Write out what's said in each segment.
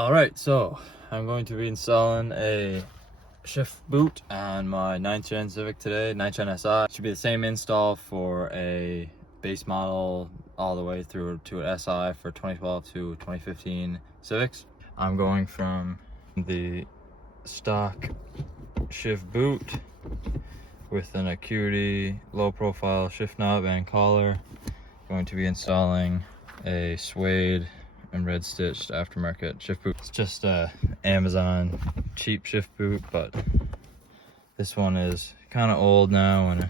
Alright, so I'm going to be installing a shift boot on my 9th Gen Civic today, 9th Gen Si. It should be the same install for a base model all the way through to an Si for 2012 to 2015 Civics. I'm going from the stock shift boot with an Acuity low profile shift knob and collar. Going to be installing a suede and red stitched aftermarket shift boot. It's just a Amazon cheap shift boot, but this one is kind of old now and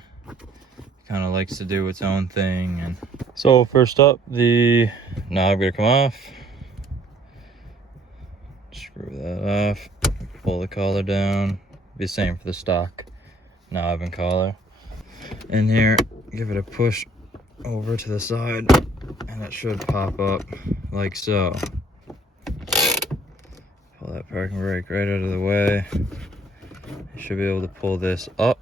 kind of likes to do its own thing. And so first up, the knob gonna come off. Screw that off. Pull the collar down. Be the same for the stock knob and collar. In here, give it a push over to the side and it should pop up like so. Pull that parking brake right out of the way. You should be able to pull this up.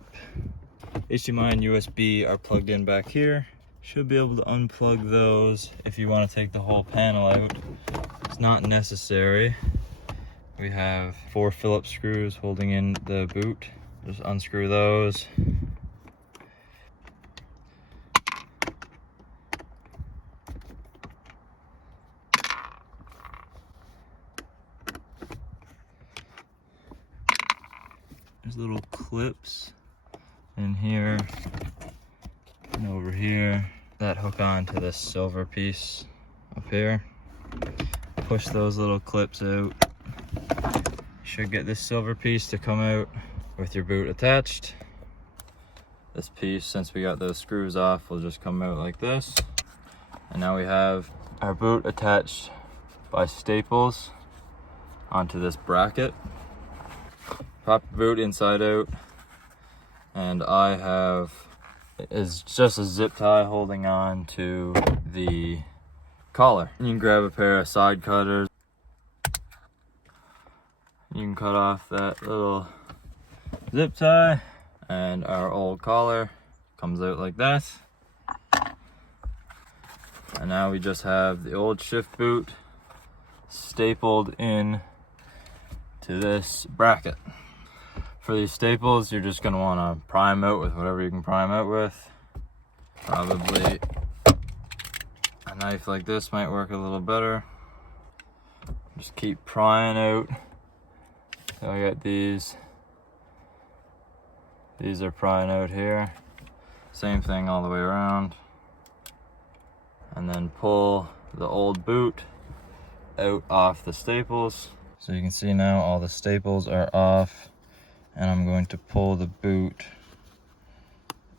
HDMI and USB are plugged in back here. Should be able to unplug those if you want to take the whole panel out. It's not necessary. We have 4 Phillips screws holding in the boot. Just unscrew those. There's little clips in here and over here that hook on to this silver piece up here. Push those little clips out. You should get this silver piece to come out with your boot attached. This piece, since we got those screws off, will just come out like this. And now we have our boot attached by staples onto this bracket. Pop the boot inside out, and I have is just a zip tie holding on to the collar. You can grab a pair of side cutters. You can cut off that little zip tie, and our old collar comes out like that. And now we just have the old shift boot stapled in to this bracket. For these staples, you're just going to want to prime out with whatever you can prime out with. Probably a knife like this might work a little better. Just keep prying out. So I got these. These are prying out here. Same thing all the way around. And then pull the old boot out off the staples. So you can see now all the staples are off. And I'm going to pull the boot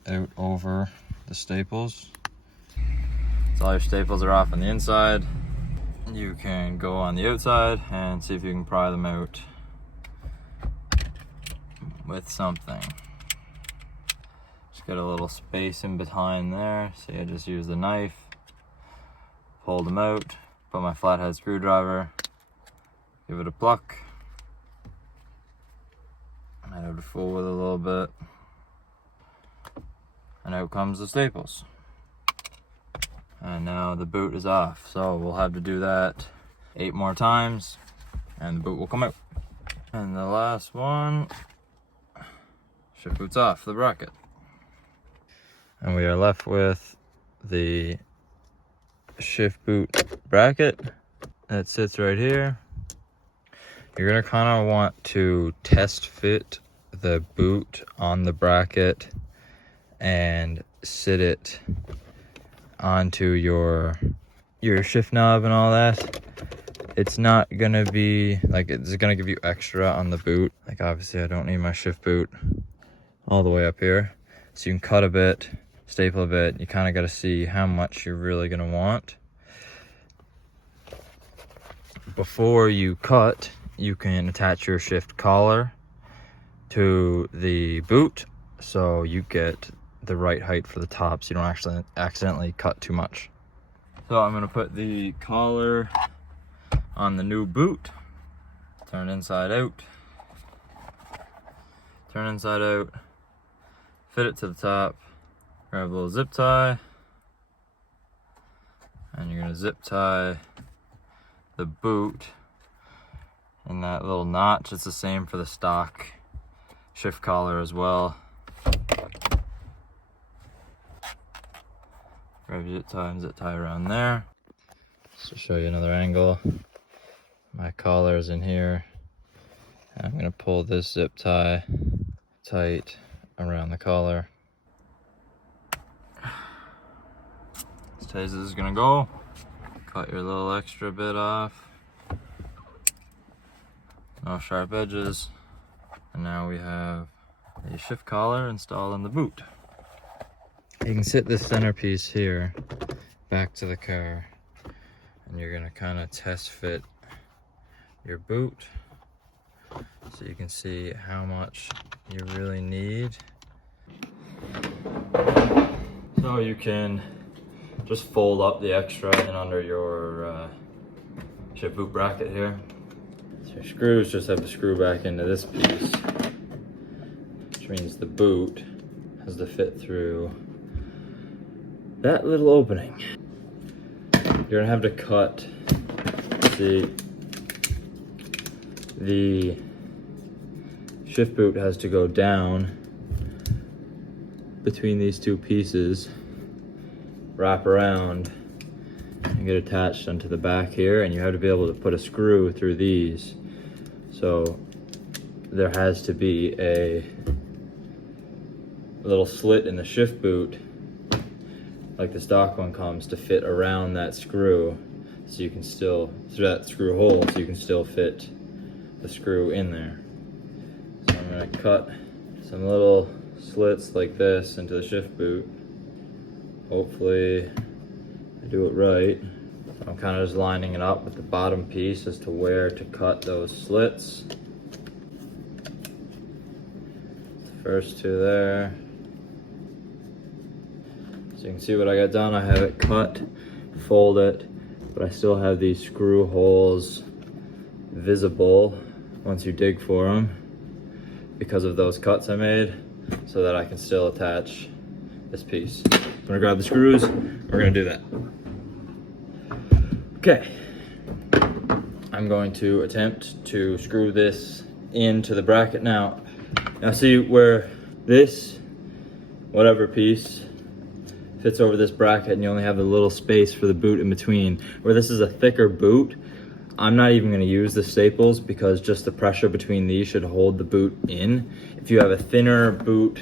out over the staples. So all your staples are off on the inside. You can go on the outside and see if you can pry them out with something. Just get a little space in behind there. So I just use the knife, pull them out, put my flathead screwdriver, give it a pluck. I have to fool with it a little bit. And out comes the staples. And now the boot is off. So we'll have to do that 8 more times and the boot will come out. And the last one, shift boot's off the bracket. And we are left with the shift boot bracket that sits right here. You're gonna kind of want to test fit the boot on the bracket and sit it onto your shift knob and all that. It's not gonna be like, it's gonna give you extra on the boot. Like obviously I don't need my shift boot all the way up here. So you can cut a bit, staple a bit. You kind of got to see how much you're really gonna want. Before you cut, you can attach your shift collar to the boot so you get the right height for the top so you don't actually accidentally cut too much. So I'm going to put the collar on the new boot, turn inside out, fit it to the top, grab a little zip tie, and you're going to zip tie the boot And that little notch, it's the same for the stock shift collar as well. Grab your zip tie around there. Just to show you another angle, my collar is in here. And I'm gonna pull this zip tie tight around the collar. As tight as this is gonna go. Cut your little extra bit off. No sharp edges. And now we have a shift collar installed in the boot. You can sit this centerpiece here back to the car, and you're gonna kind of test fit your boot so you can see how much you really need. So you can just fold up the extra in under your shift boot bracket here. So your screws just have to screw back into this piece, which means the boot has to fit through that little opening. You're gonna have to cut, see, the shift boot has to go down between these two pieces, wrap around, and get attached onto the back here, and you have to be able to put a screw through these. So there has to be a little slit in the shift boot, like the stock one comes, to fit around that screw, so you can still, through that screw hole, so you can still fit the screw in there. So I'm gonna cut some little slits like this into the shift boot. Hopefully I do it right. I'm kind of just lining it up with the bottom piece as to where to cut those slits. The first two there. So you can see what I got done. I have it cut, fold it, but I still have these screw holes visible once you dig for them because of those cuts I made, so that I can still attach this piece. I'm gonna grab the screws, we're gonna do that. Okay, I'm going to attempt to screw this into the bracket now. Now see where this, whatever piece, fits over this bracket, and you only have a little space for the boot in between. Where this is a thicker boot, I'm not even gonna use the staples because just the pressure between these should hold the boot in. If you have a thinner boot,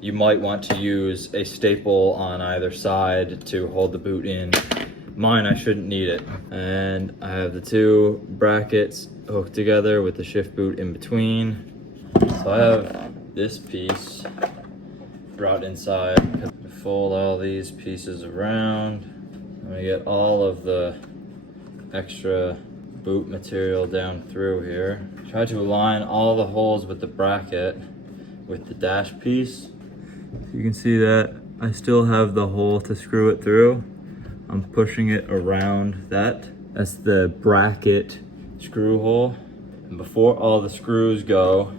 you might want to use a staple on either side to hold the boot in. Mine, I shouldn't need it. And I have the two brackets hooked together with the shift boot in between. So I have this piece brought inside. Fold all these pieces around. I'm gonna get all of the extra boot material down through here. Try to align all the holes with the bracket with the dash piece. You can see that I still have the hole to screw it through. I'm pushing it around that. That's the bracket screw hole. And before all the screws go,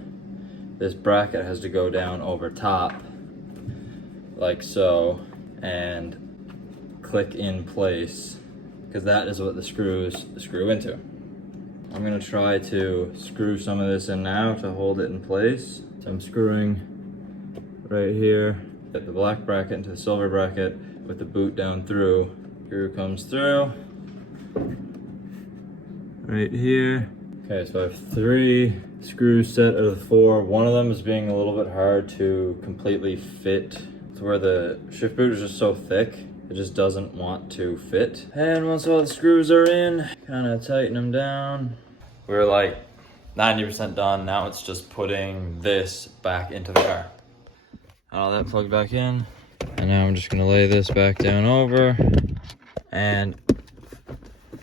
this bracket has to go down over top, like so, and click in place, because that is what the screws screw into. I'm gonna try to screw some of this in now to hold it in place. So I'm screwing right here, get the black bracket into the silver bracket with the boot down through. Screw comes through right here. Okay, so I have 3 screws set out of the 4. One of them is being a little bit hard to completely fit. It's where the shift boot is just so thick, it just doesn't want to fit. And once all the screws are in, kind of tighten them down. We're like 90% done. Now it's just putting this back into the car. All that plugged back in. And now I'm just gonna lay this back down over and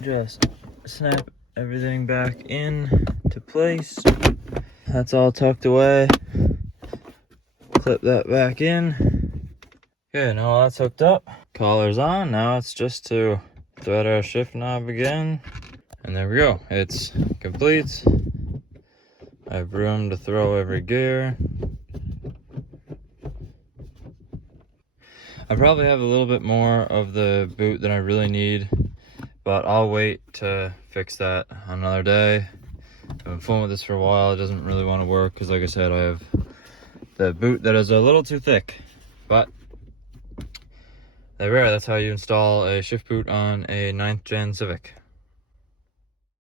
just snap everything back in to place. That's all tucked away. Clip that back in. Okay, now all that's hooked up. Collar's on. Now it's just to thread our shift knob again. And there we go. It's complete. I have room to throw every gear. I probably have a little bit more of the boot than I really need, but I'll wait to fix that another day. I've been fooling with this for a while. It doesn't really want to work because, like I said, I have the boot that is a little too thick. But they're rare. That's how you install a shift boot on a 9th Gen Civic.